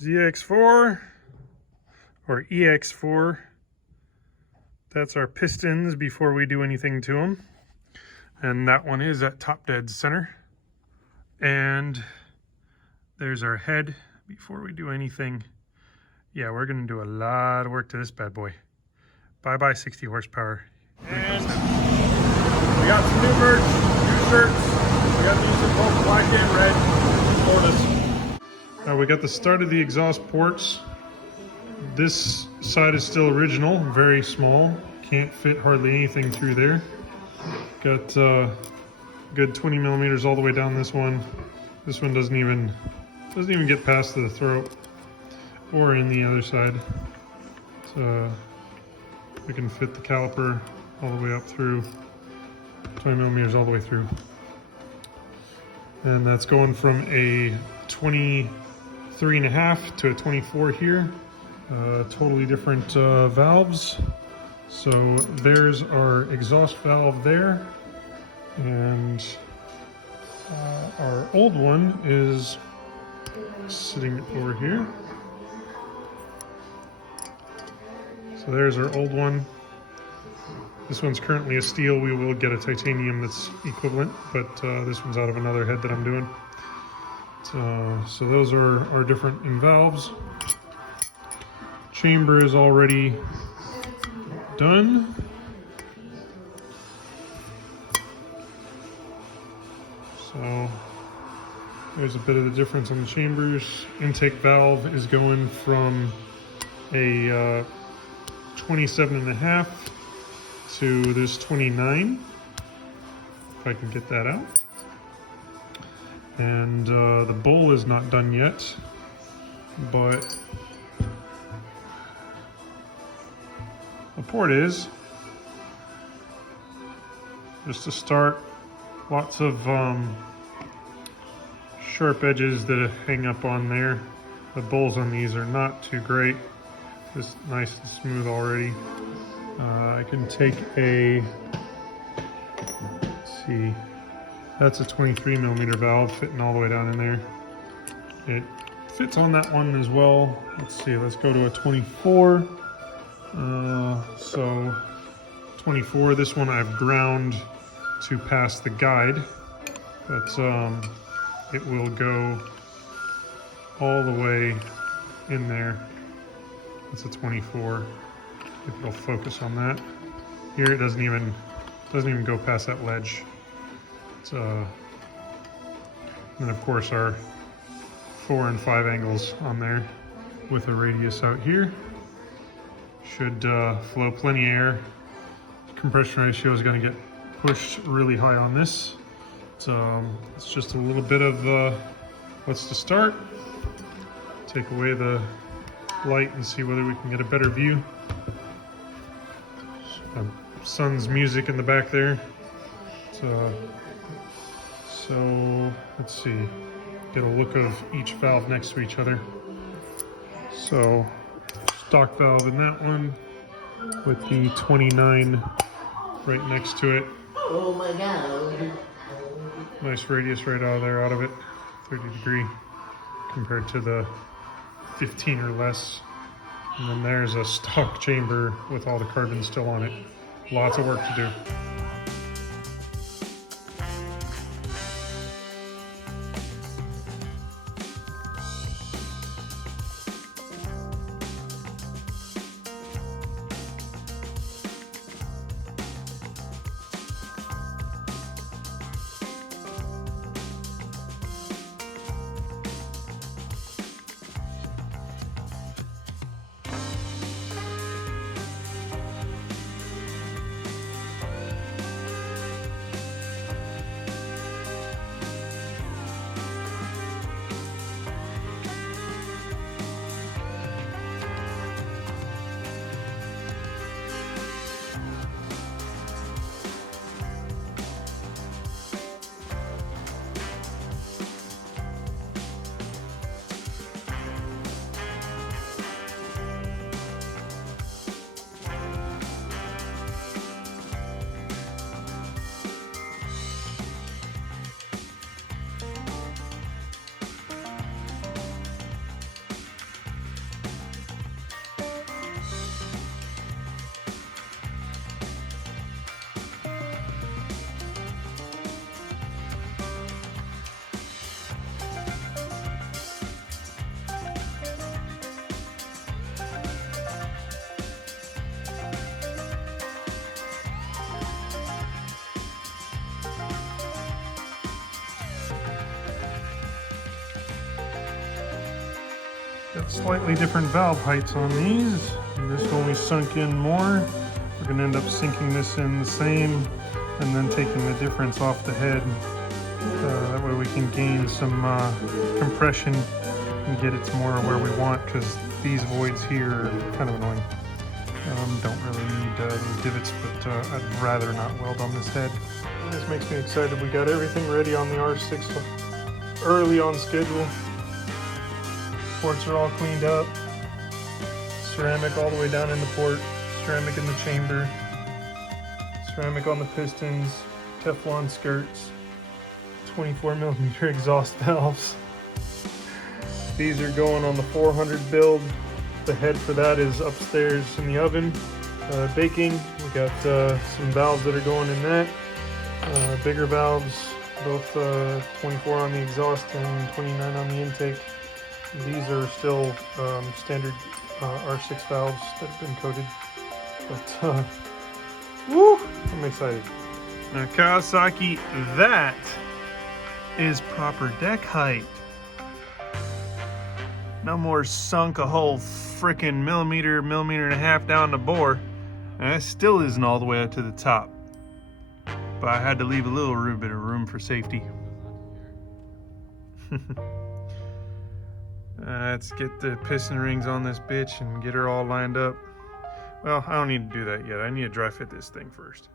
ZX4 or EX4. That's our pistons before we do anything to them. And that one is at top dead center. And there's our head before we do anything. Yeah, we're gonna do a lot of work to this bad boy. Bye-bye 60 horsepower. And we got some new merch, new shirts. We got these in both black and red. Support us. Now we got the start of the exhaust ports. This side is still original, very small. Can't fit hardly anything through there. Got good 20 millimeters all the way down this one. This one doesn't even get past the throat or in the other side. So we can fit the caliper all the way up through, 20 millimeters all the way through. And that's going from a 23.5 to a 24 here. Totally different valves. So there's our exhaust valve there. And our old one is sitting over here. So there's our old one. This one's currently a steel. We will get a titanium that's equivalent, but this one's out of another head that I'm doing. So those are our different in valves. Chamber is already done. So there's a bit of the difference on the chambers. Intake valve is going from a 27.5 to this 29, if I can get that out. And the bowl is not done yet, but the port is. Just to start, lots of sharp edges that hang up on there. The bowls on these are not too great. Just nice and smooth already. I can take a, let's see, that's a 23 millimeter valve fitting all the way down in there. It fits on that one as well. Let's see, let's go to a 24. So 24, this one I've ground to pass the guide, but it will go all the way in there. It's a 24. If it'll focus on that. Here it doesn't even go past that ledge. It's and of course our 4 and 5 angles on there with a radius out here. Should flow plenty of air. Compression ratio is going to get pushed really high on this. It's just a little bit of what's to start. Take away the light and see whether we can get a better view. Sun's music in the back there. So let's see, get a look of each valve next to each other. So stock valve in that one with the 29 right next to it. Oh my God. Nice radius right out of it, 30 degree compared to the 15 or less. And then there's a stock chamber with all the carbon still on it. Lots of work to do. Got slightly different valve heights on these. And this one we sunk in more. We're gonna end up sinking this in the same and then taking the difference off the head. That way we can gain some compression and get it to more where we want, because these voids here are kind of annoying. Don't really need those divots, but I'd rather not weld on this head. And this makes me excited. We got everything ready on the R6 early on schedule. Ports are all cleaned up. Ceramic all the way down in the port. Ceramic in the chamber. Ceramic on the pistons. Teflon skirts. 24mm exhaust valves. These are going on the 400 build. The head for that is upstairs in the oven, baking. We got some valves that are going in that. Bigger valves, both 24 on the exhaust and 29 on the intake. These are still standard R6 valves that have been coated. But, woo, I'm excited. Now Kawasaki, that is proper deck height. No more sunk a whole frickin' millimeter and a half down the bore. And that still isn't all the way up to the top. But I had to leave a little bit of room for safety. Let's get the piston rings on this bitch and get her all lined up. Well, I don't need to do that yet. I need to dry fit this thing first.